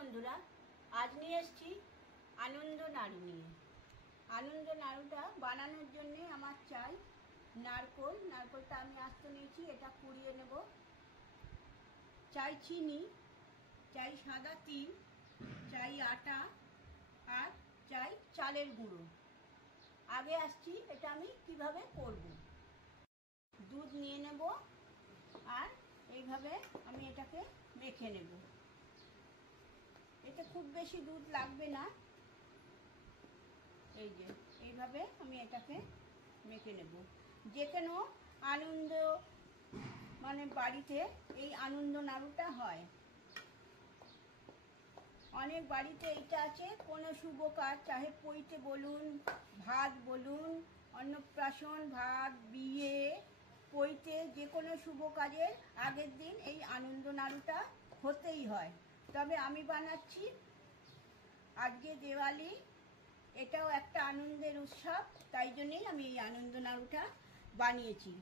বন্ধুরা, আজ নিয়ে এসেছি আনন্দ নাড়ু নিয়ে। আনন্দ নাড়ুটা বানানোর জন্য আমার চাই নারকোল। নারকোলটা আমি আস্ত নিয়েছি, এটা কুড়িয়ে নেব। চাই চিনি, চাই সাদা তিল, চাই আটা, আর চাই চালের গুঁড়ো। আগে আসছি এটা আমি কিভাবে করব। দুধ নিয়ে নেব আর এইভাবে আমি এটাকে মেখে নেব। এতে খুব বেশি দুধ লাগবে না। এই যে এইভাবে আমি এটাকে মেখে নেব। যে কোনো আনন্দ বাড়িতে এই আনন্দ নাড়ুটা হয়। অনেক বাড়িতে এইটা আছে। কোনো শুভ কাজ, চাহে পৈতে বলুন, ভাত বলুন, অন্নপ্রাশন, ভাত, বিয়ে, পৈতে, যে কোনো শুভ কাজের আগের দিন এই আনন্দ নাড়ুটা হতেই হয়। তবে আমি বানাচ্ছি আজকে দিওয়ালি, এটাও একটা আনন্দের উৎসব, তাই জন্যেই আমি এই আনন্দ নাড়ুটা বানিয়েছি।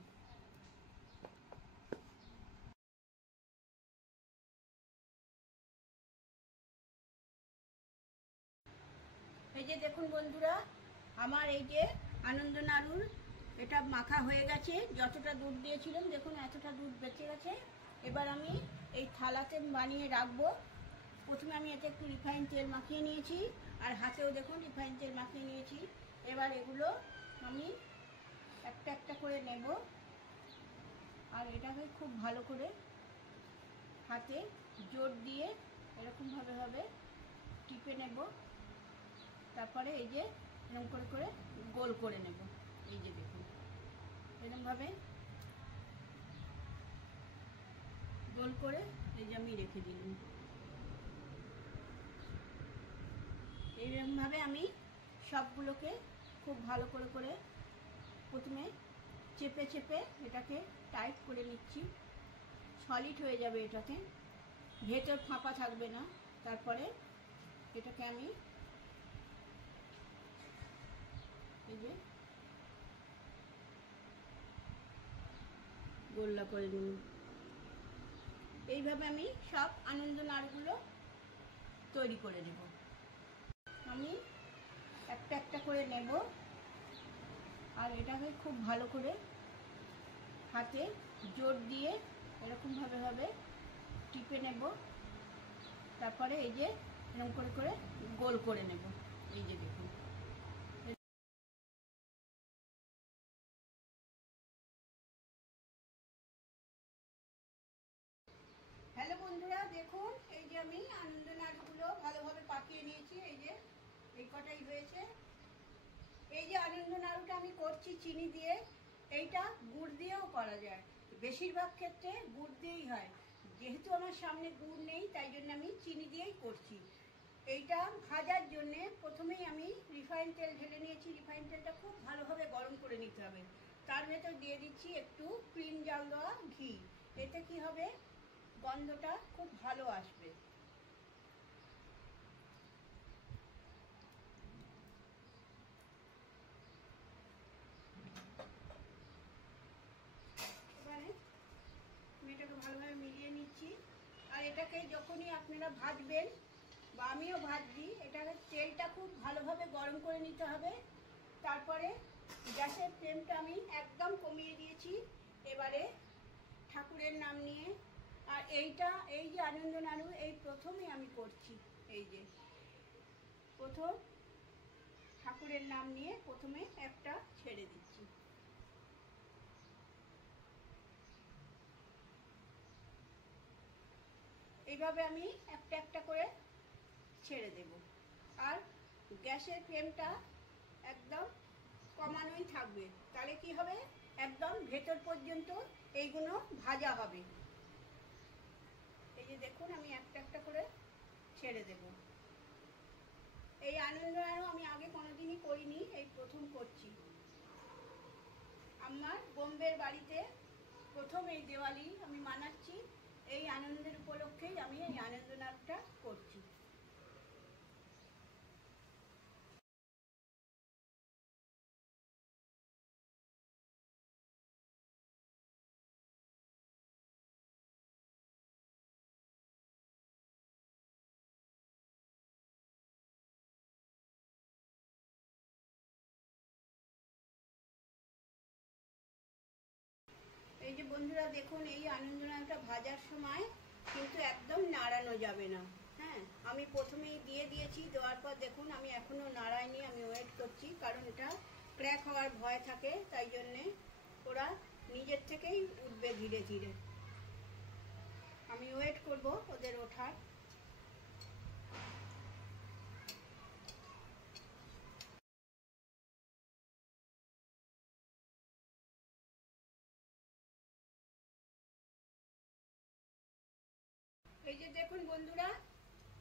এই যে দেখুন বন্ধুরা, আমার এই যে আনন্দ নাড়ুর এটা মাখা হয়ে গেছে। যতটা দুধ দিয়েছিলাম দেখুন এতটা দুধ বেঁচে গেছে। এবার আমি এই থালাতে বানিয়ে রাখবো। প্রথমে আমি এতে একটু রিফাইন তেল মাখিয়ে নিয়েছি, আর হাতেও দেখুন রিফাইন তেল মাখিয়ে নিয়েছি। এবার এগুলো আমি একটা একটা করে নেব, আর এটাকে খুব ভালো করে হাতে জোর দিয়ে এরকমভাবে টিপে নেব। তারপরে এই যে এরকম করে করে গোল করে নেব। এই যে দেখুন এরকমভাবে গোল করে এই যে আমি রেখে দিলাম। এইরকমভাবে আমি সবগুলোকে খুব ভালো করে করে প্রথমে চেপে চেপে এটাকে টাইট করে নিচ্ছি। সলিড হয়ে যাবে, এটাতে ভেতর ফাঁপা থাকবে না। তারপরে এটাকে আমি এই যে গোল্লা করে নিব। এইভাবে আমি সব আনন্দ নাড়ুগুলো তৈরি করে নেব। আমি একটা একটা করে নেব, আর এটাকে খুব ভালো করে হাতে জোর দিয়ে এরকমভাবে টিপে নেব। তারপরে এই যে এরকম করে করে গোল করে নেব। এই যে দেখুন হ্যালো বন্ধুরা, দেখুন এই যে আমি আনন্দ নাড়ুগুলো ভালোভাবে পাকিয়ে নিয়েছি। এই যে এই কটাই হয়েছে। এই যে আনন্দ নাড়ুটা আমি করছি চিনি দিয়ে, এইটা গুড় দিয়েও করা যায়। বেশিরভাগ ক্ষেত্রে গুড় দিয়েই হয়। যেহেতু আমার সামনে গুড় নেই, তাই জন্য আমি চিনি দিয়েই করছি। এইটা ভাজার জন্যে প্রথমেই আমি রিফাইন তেল ঢেলে নিয়েছি। রিফাইন তেলটা খুব ভালোভাবে গরম করে নিতে হবে। তার ভেতর দিয়ে দিচ্ছি একটু ক্রিম জাল দেওয়া ঘি। এতে কি হবে, গন্ধটা খুব ভালো আসবে। এবারে আমি এটাকে ভালোভাবে মিলিয়ে নিচ্ছি। আর এটাকে যখনই আপনারা ভাজবেন, বা আমিও ভাজছি, এটাকে তেলটা খুব ভালোভাবে গরম করে নিতে হবে। তারপরে গ্যাসের ফ্লেমটা আমি একদম কমিয়ে দিয়েছি। এবারে ঠাকুরের নাম নিয়ে, আর এই যে আনন্দ নাড়ু এই প্রথমেই আমি করছি। এই যে প্রথম ঠাকুরের নাম নিয়ে প্রথমে একটা ছেড়ে দিচ্ছি। এইভাবে আমি একটা একটা করে ছেড়ে দেব। আর গ্যাসের ফ্লেমটা একদম কমানোই থাকবে। তাহলে কি হবে, একদম ভেতর পর্যন্ত এইগুলো ভাজা হবে। এই যে দেখুন আমি একটা একটা করে ছেড়ে দেব। এই আনন্দ নাড়ু আমি আগে কোনোদিনই করিনি, এই প্রথম করছি। আমার বোম্বের বাড়িতে প্রথম এই দিওয়ালি আমি মানাচ্ছি। এই আনন্দের উপলক্ষেই আমি এই আনন্দ নাড়ুটা করছি। যে বন্ধুরা দেখুন, এই আনন্দনাড়ুটা ভাজার সময় কিন্তু একদম নাড়ানো যাবে না। হ্যাঁ, আমি প্রথমেই দিয়ে দিয়েছি, দেওয়ার পর দেখুন আমি এখনো নাড়াইনি, আমি ওয়েট করছি, কারণ এটা ক্র্যাক হওয়ার ভয় থাকে, তাই জন্যে ওরা নিজের থেকেই উঠবে ধীরে ধীরে। আমি ওয়েট করব ওদের ওঠার। এই যে দেখুন বন্ধুরা,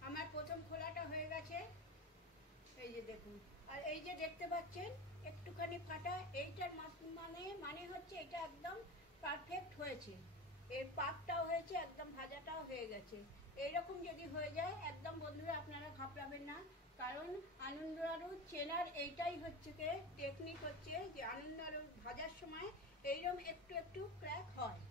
আমার প্রথম খোলাটা হয়ে গেছে। এই যে দেখুন, আর এই যে দেখতে পাচ্ছেন একটুখানি ফাটা, এইটার মানে হচ্ছে এটা একদম পারফেক্ট হয়েছে, এর পাকটাও হয়েছে, একদম ভাজাটাও হয়ে গেছে। এইরকম যদি হয়ে যায় একদম বন্ধুরা আপনারা ঘাবড়াবেন না, কারণ আনন্দনাড়ু চেনার এইটাই হচ্ছে যে টেকনিক, হচ্ছে যে আনন্দনাড়ু ভাজার সময় এইরকম একটু একটু ক্র্যাক হয়।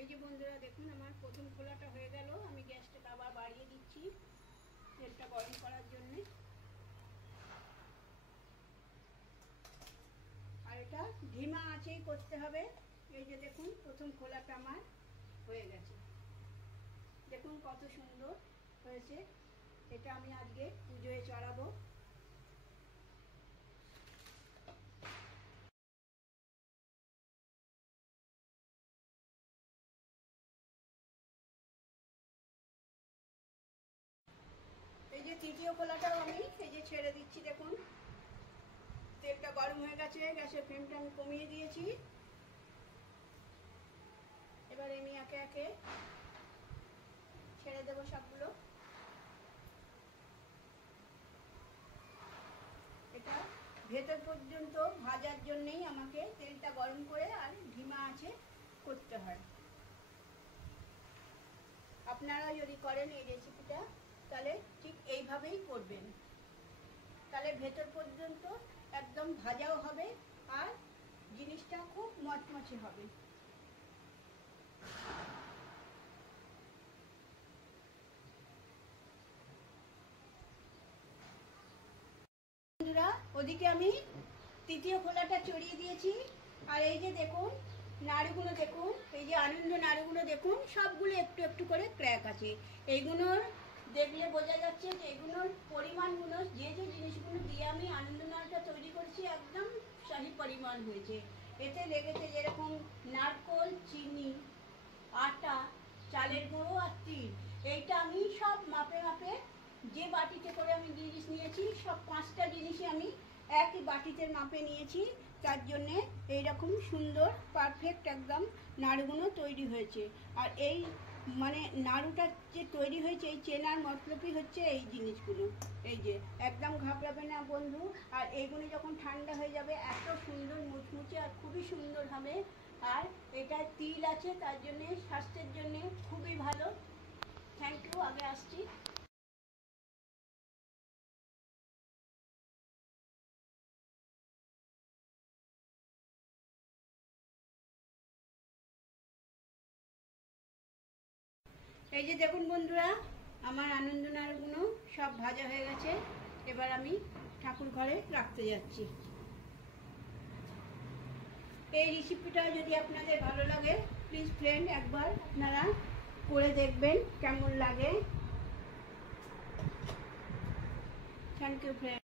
এই যে বন্ধুরা দেখুন, আমার প্রথম খোলাটা হয়ে গেল। আমি গ্যাসটা আবার বাড়িয়ে দিচ্ছি তেলটা গরম করার জন্য। আর এটা ধিমা আঁচেই করতে হবে। এই যে দেখুন, প্রথম খোলাটা আমার হয়ে গেছে। দেখুন কত সুন্দর হয়েছে। এটা আমি আজকে পুজোয় চড়াবো। এই যে তৃতীয় খোলাটাও আমি এই যে ছেড়ে দিচ্ছি। দেখুন তেলটা গরম হয়ে গেছে, গ্যাসের ফ্লেমটা আমি কমিয়ে দিয়েছি। এবার আমি একে একে ছেড়ে দেবো সবগুলো। এটা ভেতর পর্যন্ত ভাজার জন্যই আমাকে তেলটা গরম করে আর ধিমা আঁচে করতে হয়। আপনারা যদি করেন এই রেসিপিটা, তাহলে ঠিক এইভাবেই করবেন, তাহলে ভেতর পর্যন্ত একদম ভাজাও হবে আর জিনিসটা খুব মচমচে হবে। বন্ধুরা, ওদিকে আমি তৃতীয় খোলাটা চড়িয়ে দিয়েছি। আর এই যে দেখুন নাড়ুগুলো, দেখুন এই যে আনন্দ নাড়ুগুলো দেখুন, সবগুলো একটু একটু করে ক্র্যাক আছে। এইগুলোর দেখলে বোঝা যাচ্ছে যে এগুলোর পরিমাণগুলো, যে যে জিনিসগুলো দিয়ে আমি আনন্দ নাড়ুটা তৈরি করেছি, একদম সহি পরিমাণ হয়েছে। এতে লেগেছে যেরকম নারকোল, চিনি, আটা, চালের গুঁড়ো আর তিল। এইটা আমি সব মাপে মাপে, যে বাটিতে করে আমি জিনিস নিয়েছি, সব 5টা জিনিসই আমি একই বাটিতে মাপে নিয়েছি। তার জন্যে এইরকম সুন্দর পারফেক্ট একদম নাড়ুগুলো তৈরি হয়েছে। আর এই মানে নাড়ুটা যে তৈরি হয়েছে, এই চেনার মতলবই হচ্ছে এই জিনিসগুলো। এই যে একদম ঘাবড়াবে না বন্ধু। আর এইগুলো যখন ঠান্ডা হয়ে যাবে এত সুন্দর মুচমুচে আর খুবই সুন্দর হবে। আর এটা তিল আছে, তার জন্যে স্বাস্থ্যের জন্যে খুবই ভালো। Thank you. আগে আসছি। এই যে দেখুন বন্ধুরা, আমার আনন্দ নাড়ুগুলো সব ভাজা হয়ে গেছে। এবার আমি ঠাকুর ঘরে রাখতে যাচ্ছি। এই রেসিপিটা যদি আপনাদের ভালো লাগে, প্লিজ ফ্রেন্ড একবার আপনারা করে দেখবেন কেমন লাগে। Thank you friend.